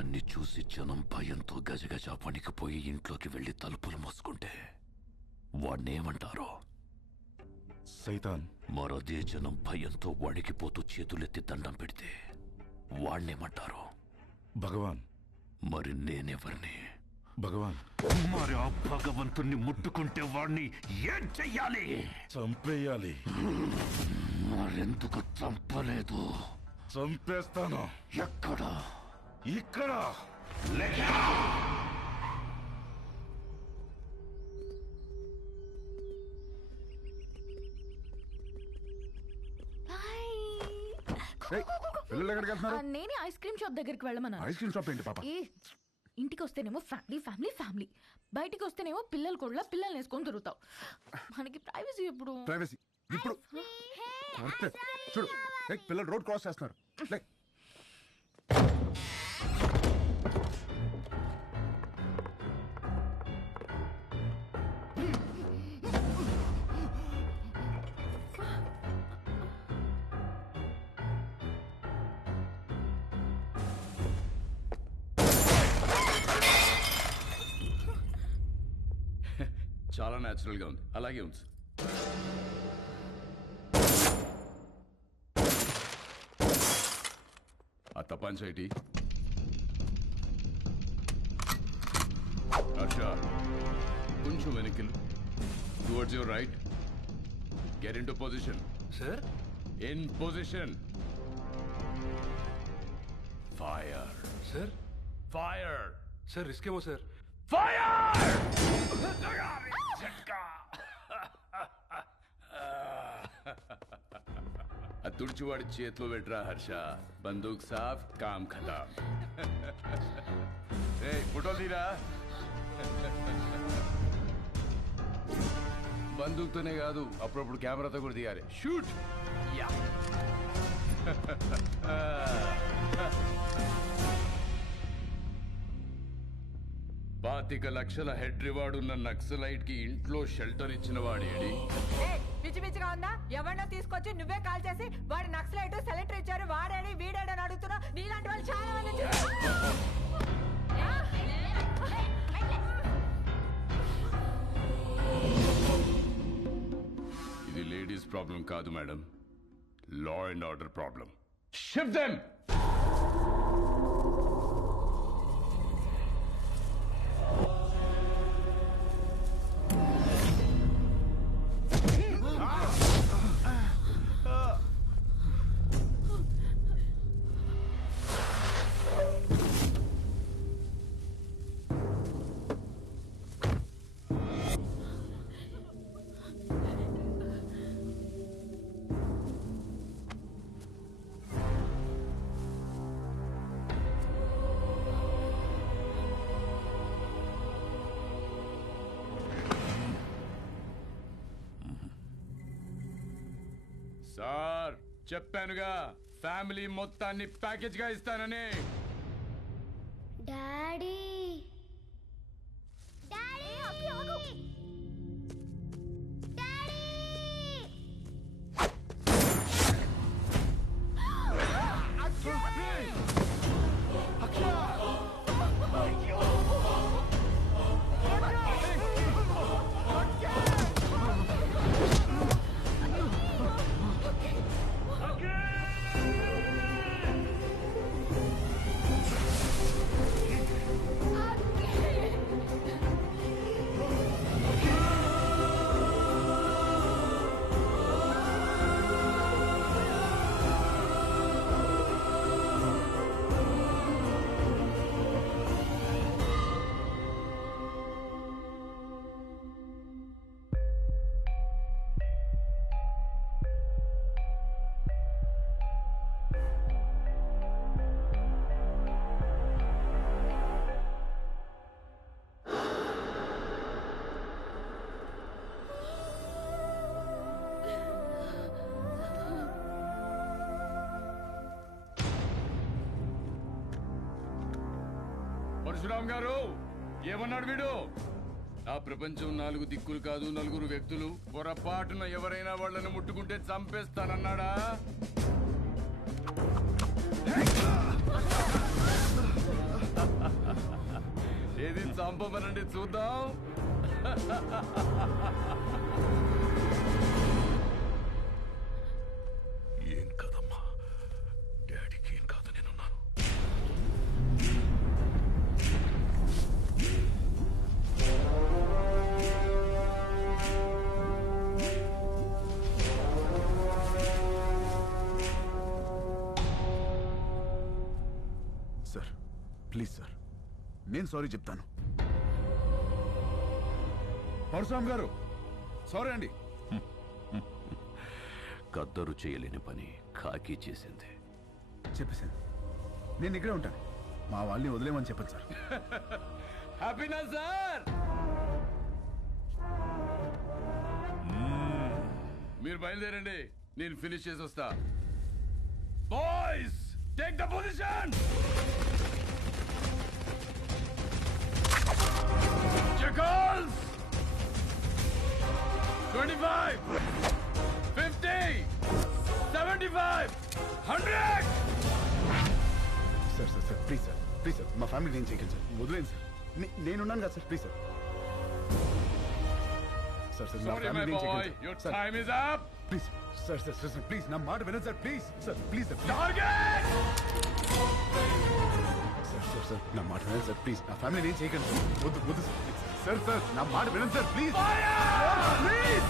కన్ని చూసి జనం భయంతో గజగజ వణికిపోయి ఇంట్లోకి వెళ్లి తలుపులు మోసుకుంటే వాణ్ణేమంటారో? సైతాన్. మరదే జనం భయంతో వణికిపోతూ చేతులెత్తి దండం పెడితే వాణ్ణేమంటారో? భగవాన్. మరి నేనెవరిని? భగవాన్. మరి ఆ భగవంతుణ్ణి ముట్టుకుంటే వాణ్ణి ఏం చెయ్యాలి? చంపేయాలి. మరెందుకు చంపలేదు? చంపేస్తాను. ఎక్కడ? ఇక్కడ. పిల్లలు ఎక్కడికి వెళ్తున్నారు? నేనే ఐస్ క్రీమ్ షాప్ దగ్గరికి వెళ్ళమన్నా. ఐస్ క్రీమ్ షాప్ ఏంటి పాప? ఇంటికి వస్తేనేమో ఫ్యామిలీ ఫ్యామిలీ ఫ్యామిలీ, బయటికి వస్తేనేమో పిల్లలు కూడా పిల్లల్ని వేసుకొని తిరుగుతావు. మనకి ప్రైవసీ ఎప్పుడు? ప్రైవసీ ఇప్పుడు చూడు. పిల్లలు రోడ్ క్రాస్ చేస్తున్నారు. చాలా న్యాచురల్ గా ఉంది. అలాగే ఉంది. ఆ తపాంచేటి హర్ష, కొంచెం వెనక్కిలు. Towards your right. Get into position. Sir, in position. Fire. Sir, fire. Sir risk ఏమో సార్. ఫైర్. ఆ తుడిచివాడి చేతిలో పెట్టరా హర్ష. బందూక్ సాఫ్, కామ్ ఖతాం. ఫోటోలు తీరా. బందూక్తోనే కాదు, అప్పుడప్పుడు కెమెరాతో కూడా తీయాలి. షూట్. యా. 25 లక్షల హెడ్ రివార్డ్ ఉన్న నక్సలైట్ కి ఇంట్లో షెల్టర్ ఇచ్చిన వాడేడి? పిచ్చి పిచ్చిగా ఉందా? ఎవరినో తీసుకొచ్చి నువ్వే కాల్ చేసి వాడు నక్సలైట్ సెలెక్టర్ ఇచ్చారు, వాడేడి వీడేడని అడుగుతున్నా. నీలాంటి వాళ్ళు చాలా మంది. ఇది లేడీస్ ప్రాబ్లం కాదు madam, law and order problem. Shift them. Sir, చెప్పానుగా ఫ్యామిలీ మొత్తాన్ని ప్యాకేజ్ గా ఇస్తానని. డాడీ పరశురామ్ గారు, ఏమన్నాడు వీడు? ఆ ప్రపంచం 4 దిక్కులు కాదు, 4 వ్యక్తులు. పొరపాటున ఎవరైనా వాళ్ళని ముట్టుకుంటే చంపేస్తానన్నాడా? పంపమనండి చూద్దాం. ఏం కాదమ్మా, డాడీకి ఏం కాదు, నేనున్నాను. సార్ ప్లీజ్ సార్, నేను సారీ చెప్తాను. పరశురామ్ గారు సారీ అండి. కద్దరు చేయలేని పని కాకి చేసింది. చెప్పేశాను, నేను ఇక్కడే ఉంటాను. మా వాళ్ళని వదిలేమని చెప్పండి సార్. హ్యాపీనా సార్? మీరు బయలుదేరండి, నేను ఫినిష్ చేసి వస్తా. Boys, take the position. Jackals! 25, 50, 75, 100! Sir sir sir please sir, please sir, మా ఫ్యామిలీ నేను చేయగలను సార్, వదిలేండి సార్. నేనున్నాను కదా sir, please sir. Sir sir, నా Sorry, my ఫ్యామిలీ నేను boy, చేయగలను your sir. time is up. Please sir sir sir sir please నా మాట వినండి sir, please sir, please sir. Target! Sir sir sir నా మాట వినండి సార్, ప్లీజ్. నా ఫ్యామిలీ నేను చేయగలను సార్, వద్దు వద్దు సార్, ప్లీజ్. సార్ సార్ నా మాట వినండి సార్, ప్లీజ్. ప్లీజ్.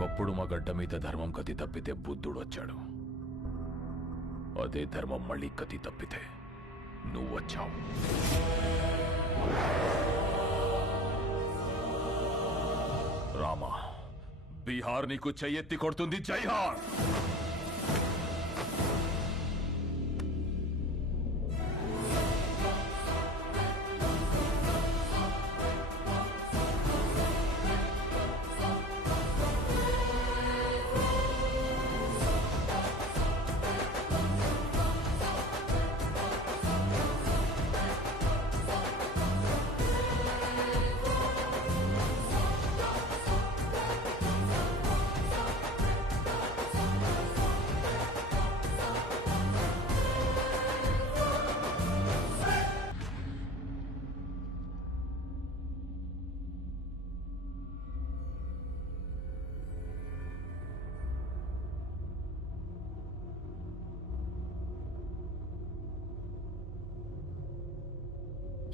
ఒకప్పుడు మా గడ్డ మీద ధర్మం కతి తప్పితే బుద్ధుడు వచ్చాడు. అదే ధర్మం మళ్ళీ కతి తప్పితే నువ్వు వచ్చావు. రామా, బీహార్ నీకు చెయ్యెత్తి కొడుతుంది. జైహార్.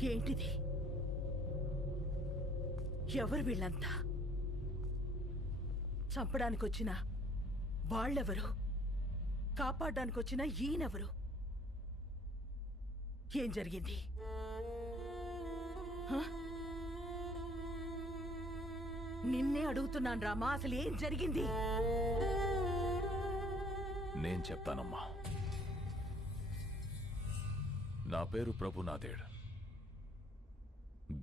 ఏంటిది? ఎవరు వీళ్ళంతా? చంపడానికి వచ్చిన వాళ్ళెవరు? కాపాడడానికి వచ్చిన ఈయనెవరు? ఏం జరిగింది? హ? నిన్నే అడుగుతున్నాను రామా, అసలు ఏం జరిగింది? నేను చెప్తానమ్మా. నా పేరు ప్రభునాథేడ్,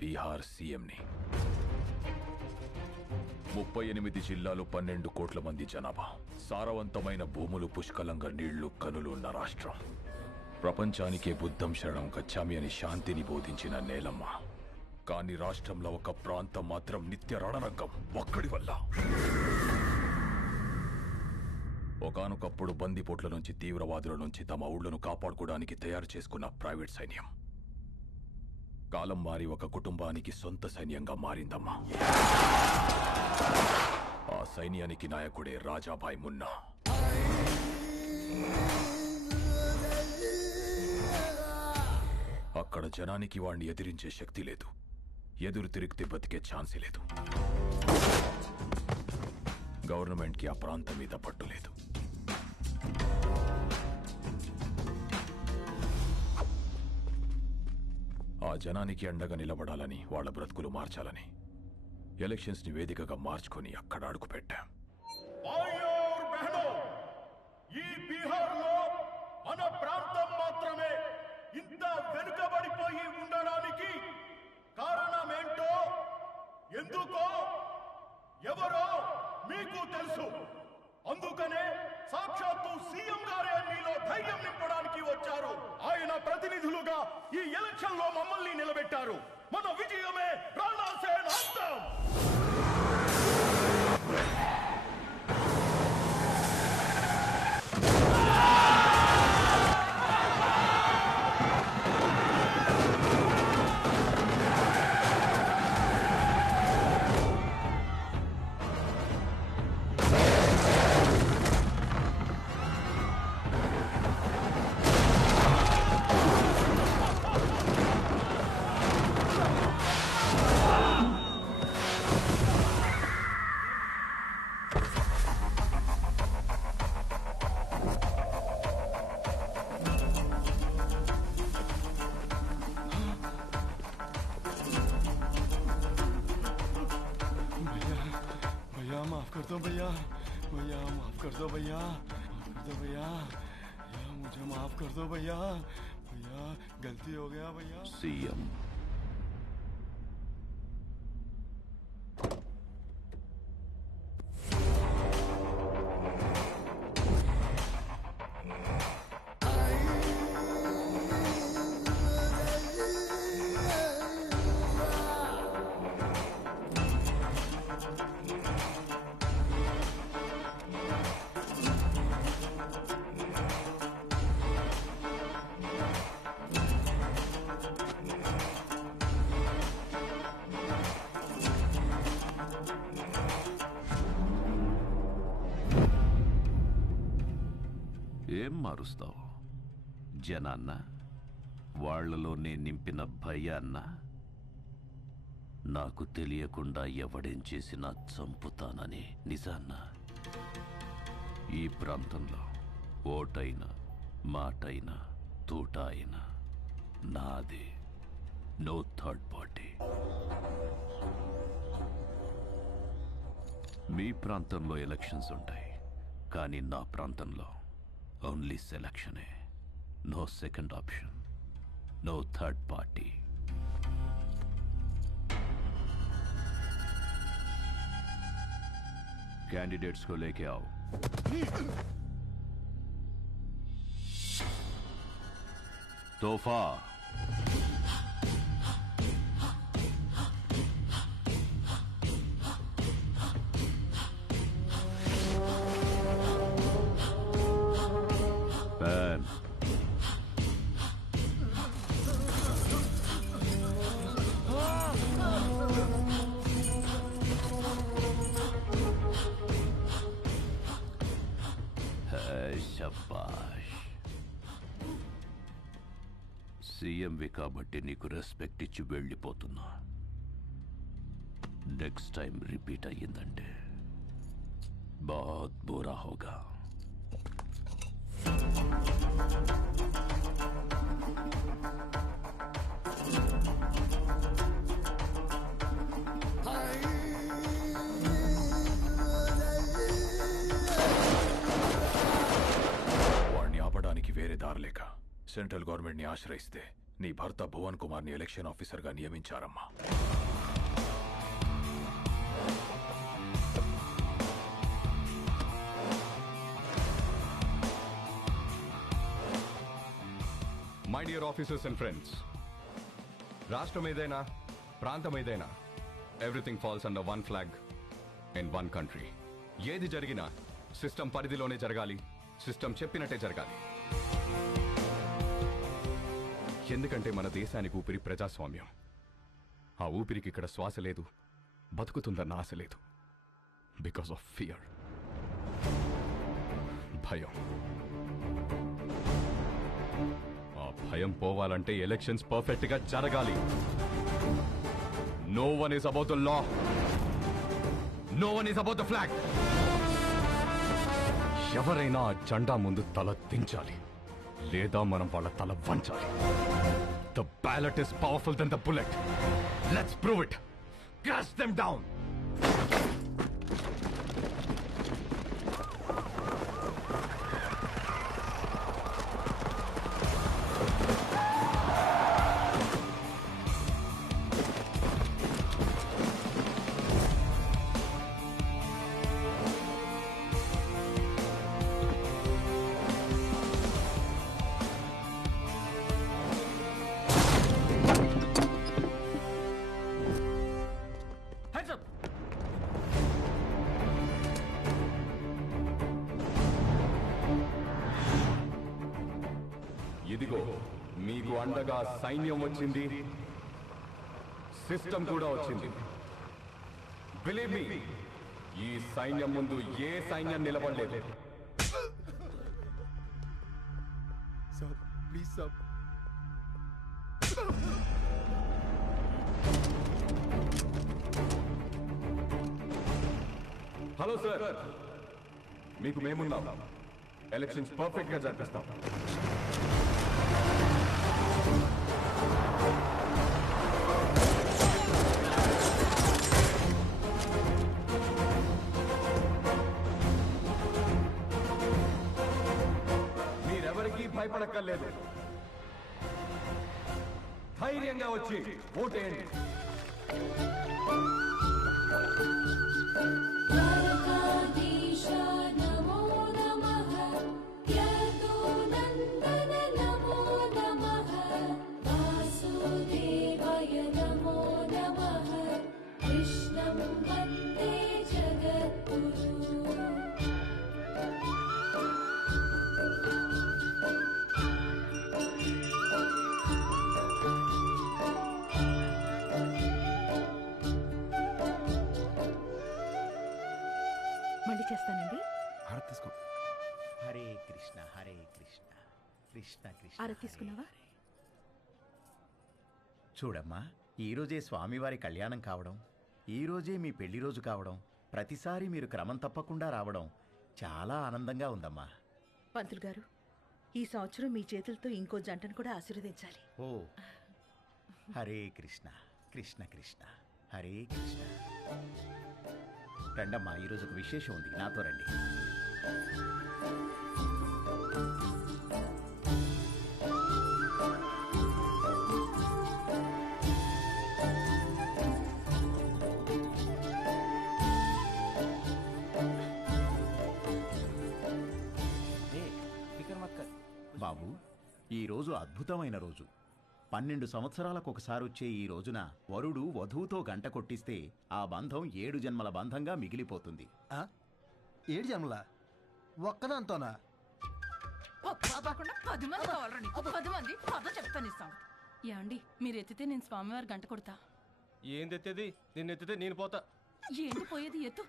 బీహార్ సీఎంని. 38 జిల్లాలు, 12 కోట్ల మంది జనాభా, సారవంతమైన భూములు, పుష్కలంగా నీళ్లు, కనులు ఉన్న రాష్ట్రం. ప్రపంచానికే బుద్ధం శరణం గచ్చామి అని శాంతిని బోధించిన నేలమ్మ. కానీ రాష్ట్రంలో ఒక ప్రాంతం మాత్రం నిత్య రణరంగం ఒక్కడి వల్ల. ఒకానొకప్పుడు బందిపోట్ల నుంచి, తీవ్రవాదుల నుంచి తమ ఊళ్లను కాపాడుకోవడానికి తయారు చేసుకున్న ప్రైవేట్ సైన్యం కాలం మారి ఒక కుటుంబానికి సొంత సైన్యంగా మారిందమ్మా. ఆ సైన్యానికి నాయకుడే రాజాభాయ్ మున్నా. అక్కడ జనానికి వాణ్ణి ఎదిరించే శక్తి లేదు. ఎదురు తిరిగితే బతికే ఛాన్సే లేదు. గవర్నమెంట్కి ఆ ప్రాంతం మీద పట్టు లేదు. ఆ జనానికి అండగా నిలబడాలని, వాళ్ళ బ్రతుకులు మార్చాలని ఎలక్షన్స్ ని వేదికగా మార్చుకొని అక్కడ అడుగు పెట్టాం. ఈ బీహార్లో మన ప్రాంతం మాత్రమే ఇంత వెనుకబడిపోయి ఉండడానికి కారణమేంటో, ఎందుకో, ఎవరో మీకు తెలుసు. అందుకనే సాక్షాత్తు సీఎం గారే మీలో ధైర్యం నింపడానికి వచ్చారు. ఆయన ప్రతినిధులుగా ఈ ఎలక్షన్ లో మమ్మల్ని నిలబెట్టారు. మన విజయమే రాణాసేన అంతం. कर दो भैया, भैया माफ कर दो भैया, माफ कर दो भैया, भैया मुझे माफ कर दो भैया, भैया गलती हो गया भैया. సీఎం ఏం మారుస్తావు? జనాన్న, వాళ్లలో నేను నింపిన భయాన్న? నాకు తెలియకుండా ఎవడేం చేసినా చంపుతానని నిజాన్న? ఈ ప్రాంతంలో ఓటైనా మాటైనా తూట అయినా నాది. No third party. మీ ప్రాంతంలో ఎలక్షన్స్ ఉంటాయి, కానీ నా ప్రాంతంలో ఓన్లీ సెలక్షనే. No second option, no third party. Candidates को लेके आओ. तोहफा. पैन. శబాష్. సీఎంవి కాబట్టి నీకు రెస్పెక్ట్ ఇచ్చి వెళ్ళిపోతున్నా. నెక్స్ట్ టైం రిపీట్ అయ్యిందంటే బాత్ బురా హోగా. వేరే దారిలేక సెంట్రల్ గవర్నమెంట్ ని ఆశ్రయిస్తే నీ భర్త భువన్ కుమార్ ని ఎలక్షన్ ఆఫీసర్ గా నియమించారమ్మా. My dear officers and friends, రాష్ట్రం ఏదైనా ప్రాంతం ఏదైనా everything falls under one flag in one country. ఏది జరిగినా సిస్టమ్ పరిధిలోనే జరగాలి, సిస్టమ్ చెప్పినట్టే జరగాలి. ఎందుకంటే మన దేశానికి ఊపిరి ప్రజాస్వామ్యం. ఆ ఊపిరికి ఇక్కడ శ్వాస లేదు, బతుకుతుందన్న ఆశ లేదు. బికాస్ ఆఫ్ ఫియర్, భయం. ఆ భయం పోవాలంటే ఎలక్షన్స్ పర్ఫెక్ట్ గా జరగాలి. No one is about the law, no one is about the flag. ఎవరైనా ఆ జెండా ముందు తల దించాలి, లేదా మనం వాళ్ళ తల వంచాలి. The ballot is powerful than the bullet. Let's prove it. Crush them down. ఇదిగో మీకు అండగా సైన్యం వచ్చింది, సిస్టమ్ కూడా వచ్చింది. బిలీవ్ మీ, ఈ సైన్యం ముందు ఏ సైన్యం నిలబడలేదు. Sir please sir. Hello sir, మీకు మేమున్నాం. ఎలక్షన్స్ పర్ఫెక్ట్ గా జరిపిస్తాం. మీరెవరికీ భయపడక్కర్లేదు. ధైర్యంగా వచ్చి ఓటేయండి. మళ్ళీ చేస్తానండి. హారతి తీసుకో. హరే కృష్ణ హరే కృష్ణ కృష్ణ కృష్ణ. అర తీసుకున్నావా? చూడమ్మా, ఈరోజే స్వామివారి కళ్యాణం కావడం, ఈరోజే మీ పెళ్లి రోజు కావడం, ప్రతిసారి మీరు క్రమం తప్పకుండా రావడం చాలా ఆనందంగా ఉందమ్మా. పంతులు గారు, ఈ సంవత్సరం మీ చేతులతో ఇంకో జంటను కూడా ఆశీర్వదించాలి. ఓ హరే కృష్ణ కృష్ణ కృష్ణ హరే కృష్ణ. రండమ్మా, ఈరోజు ఒక విశేషం ఉంది, నాతో రండి. బాబు, ఈ రోజు అద్భుతమైన రోజు. 12 సంవత్సరాలకు ఒకసారి వచ్చే ఈ రోజున వరుడు వధువుతో గంట కొట్టిస్తే ఆ బంధం 7 జన్మల బంధంగా మిగిలిపోతుంది. 7 జన్మల ఒక్కదాంతోనా? కాకుండా 10 మంది కావాలరా నీకు? 10 మంది కథ చెప్తాను ఇస్తాను. యాండి మీరు ఎత్తితే నేను స్వామివారి గంట కొడతా. ఏంది ఎత్తేది? నిన్ను ఎత్తితే నేను పోతా. ఏంటి పోయేది? ఎత్తు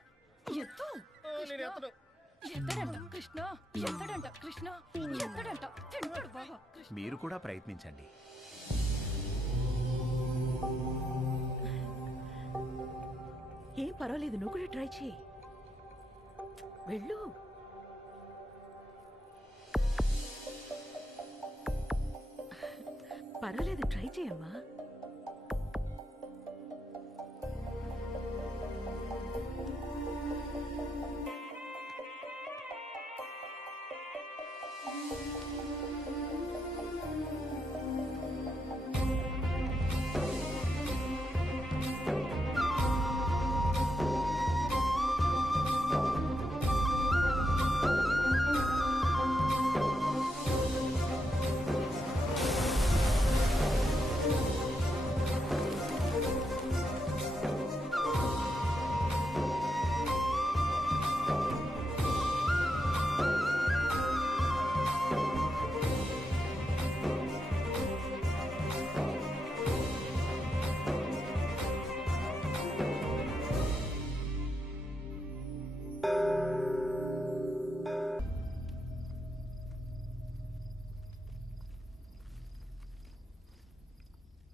ఎత్తు. నేను ఎత్తను. ఎత్తడంట కృష్ణ, ఎత్తడంట కృష్ణ, ఎత్తడంట తింటాడు బాగా. మీరు కూడా ప్రయత్నించండి. ఏం పర్వాలేదు, నువ్వు కూడా ట్రై చేయి. వెళ్ళు. పర్వాలేదు, ట్రై చేయమ్మా.